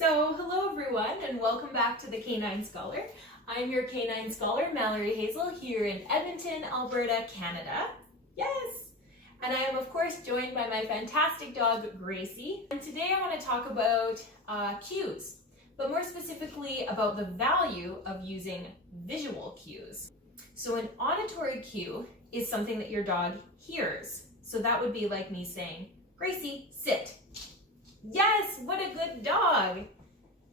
So, hello everyone, and welcome back to the Canine Scholar. I'm your Canine Scholar, Mallory Hazel, here in Edmonton, Alberta, Canada. Yes! And I am, of course, joined by my fantastic dog, Gracie. And today I want to talk about cues, but more specifically about the value of using visual cues. So an auditory cue is something that your dog hears. So that would be like me saying, Gracie, sit. Yes, what a good dog.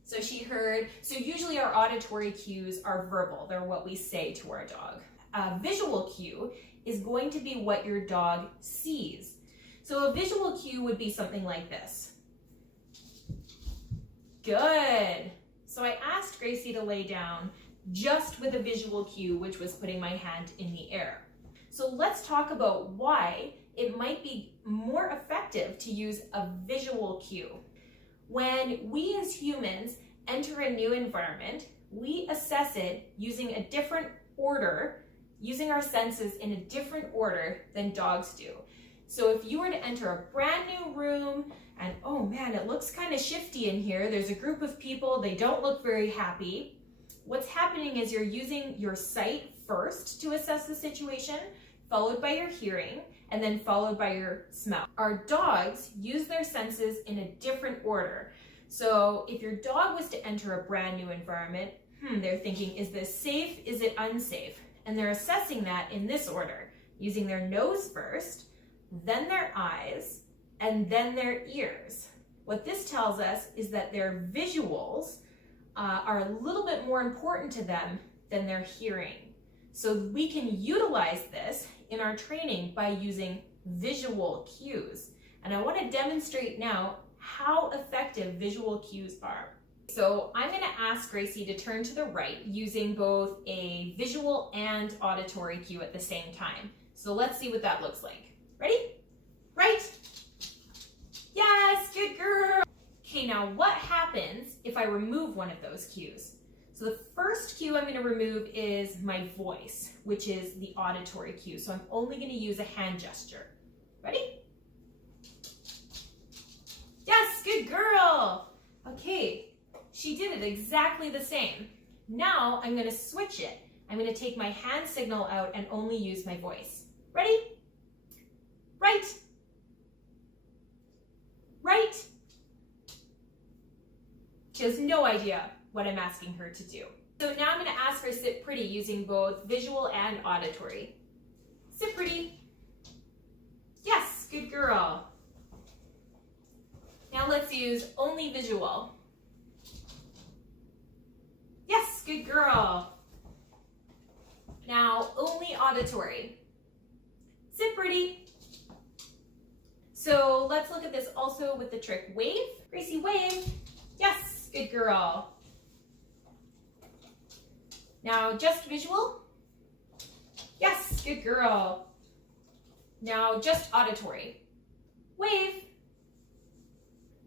So she heard, so usually our auditory cues are verbal. They're what we say to our dog. A visual cue is going to be what your dog sees. So a visual cue would be something like this. Good. So I asked Gracie to lay down just with a visual cue, which was putting my hand in the air. So let's talk about why it might be more effective to use a visual cue. When we as humans enter a new environment, we assess it using a different order, using our senses in a different order than dogs do. So if you were to enter a brand new room and, oh man, it looks kind of shifty in here, there's a group of people, they don't look very happy. What's happening is you're using your sight first to assess the situation, followed by your hearing, and then followed by your smell. Our dogs use their senses in a different order. So if your dog was to enter a brand new environment, they're thinking, is this safe? Is it unsafe? And they're assessing that in this order, using their nose first, then their eyes, and then their ears. What this tells us is that their visuals are a little bit more important to them than their hearing. So we can utilize this in our training by using visual cues. And I want to demonstrate now how effective visual cues are. So I'm going to ask Gracie to turn to the right using both a visual and auditory cue at the same time. So let's see what that looks like. Ready? Right? Yes, good girl. Okay, now what happens if I remove one of those cues? So the first cue I'm going to remove is my voice, which is the auditory cue. So I'm only going to use a hand gesture. Ready? Yes, good girl. Okay, she did it exactly the same. Now I'm going to switch it. I'm going to take my hand signal out and only use my voice. Ready? Right. Right. She has no idea what I'm asking her to do. So now I'm going to ask her to sit pretty using both visual and auditory. Sit pretty. Yes, good girl. Now let's use only visual. Yes, good girl. Now only auditory. Sit pretty. So let's look at this also with the trick wave. Gracie, wave. Yes, good girl. Now just visual. Yes, good girl. Now just auditory. Wave.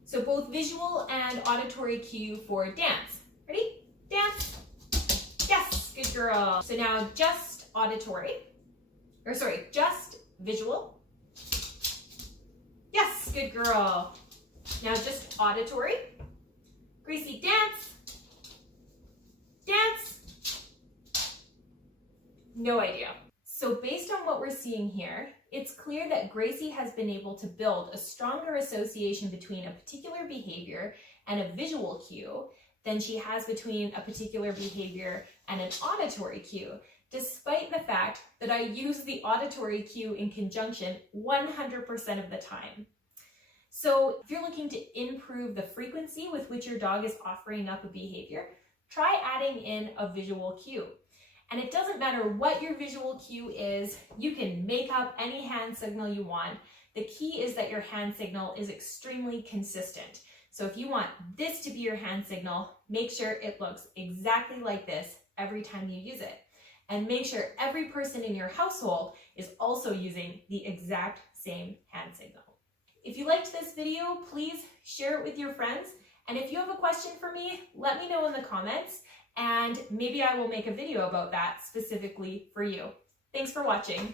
So both visual and auditory cue for dance. Ready? Dance. Yes, good girl. So now just auditory. Just visual. Yes, good girl. Now just auditory. Gracie, dance. Dance. No idea. So based on what we're seeing here, it's clear that Gracie has been able to build a stronger association between a particular behavior and a visual cue than she has between a particular behavior and an auditory cue, despite the fact that I use the auditory cue in conjunction 100% of the time. So if you're looking to improve the frequency with which your dog is offering up a behavior, try adding in a visual cue. And it doesn't matter what your visual cue is, you can make up any hand signal you want. The key is that your hand signal is extremely consistent. So if you want this to be your hand signal, make sure it looks exactly like this every time you use it. And make sure every person in your household is also using the exact same hand signal. If you liked this video, please share it with your friends. And if you have a question for me, let me know in the comments. And maybe I will make a video about that specifically for you. Thanks for watching.